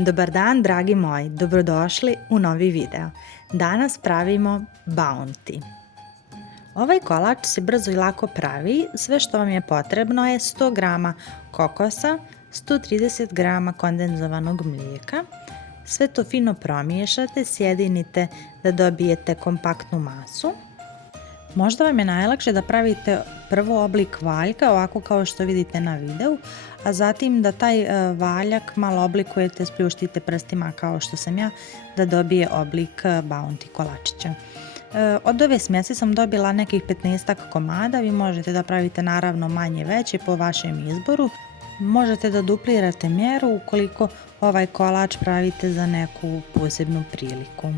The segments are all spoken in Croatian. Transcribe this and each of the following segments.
Dobar dan dragi moji, dobrodošli u novi video. Danas pravimo Bounty. Ovaj kolač se brzo i lako pravi, sve što vam je potrebno je 100 g kokosa, 130 g kondenzovanog mlijeka. Sve to fino promiješate, sjedinite da dobijete kompaktnu masu. Možda vam je najlakše da pravite prvo oblik valjka, ovako kao što vidite na videu, a zatim da taj valjak malo oblikujete, spljuštite prstima kao što sam ja, da dobije oblik Bounty kolačića. Od ove smjesi sam dobila nekih 15 komada, vi možete da pravite naravno manje veće po vašem izboru. Možete da duplirate mjeru ukoliko ovaj kolač pravite za neku posebnu priliku.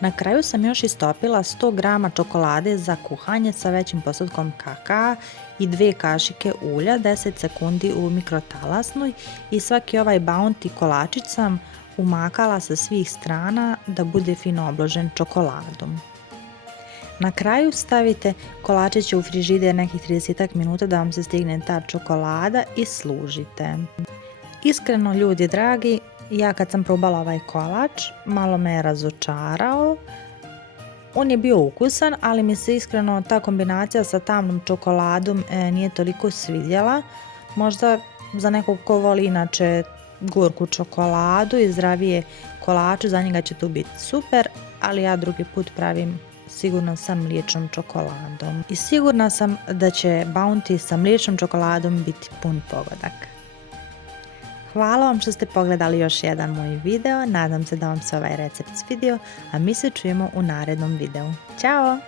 Na kraju sam još istopila 100 g čokolade za kuhanje sa većim postotkom kakaa i 2 kašike ulja, 10 sekundi u mikrotalasnoj, i svaki ovaj Bounty kolačić sam umakala sa svih strana da bude fino obložen čokoladom. Na kraju stavite kolačiće u frižider nekih 30 minuta da vam se stigne ta čokolada i služite. Iskreno, ljudi dragi, ja kad sam probala ovaj kolač, malo me je razočarao. On je bio ukusan, ali mi se iskreno ta kombinacija sa tamnom čokoladom nije toliko svidjela. Možda za nekog ko voli inače gorku čokoladu i zdravije kolače, za njega će to biti super, ali ja drugi put pravim sigurno sa mliječnom čokoladom. I sigurna sam da će Bounty sa mliječnom čokoladom biti pun pogodak. Hvala vam što ste pogledali još jedan moj video, nadam se da vam se ovaj recept svidio, a mi se čujemo u narednom videu. Ćao!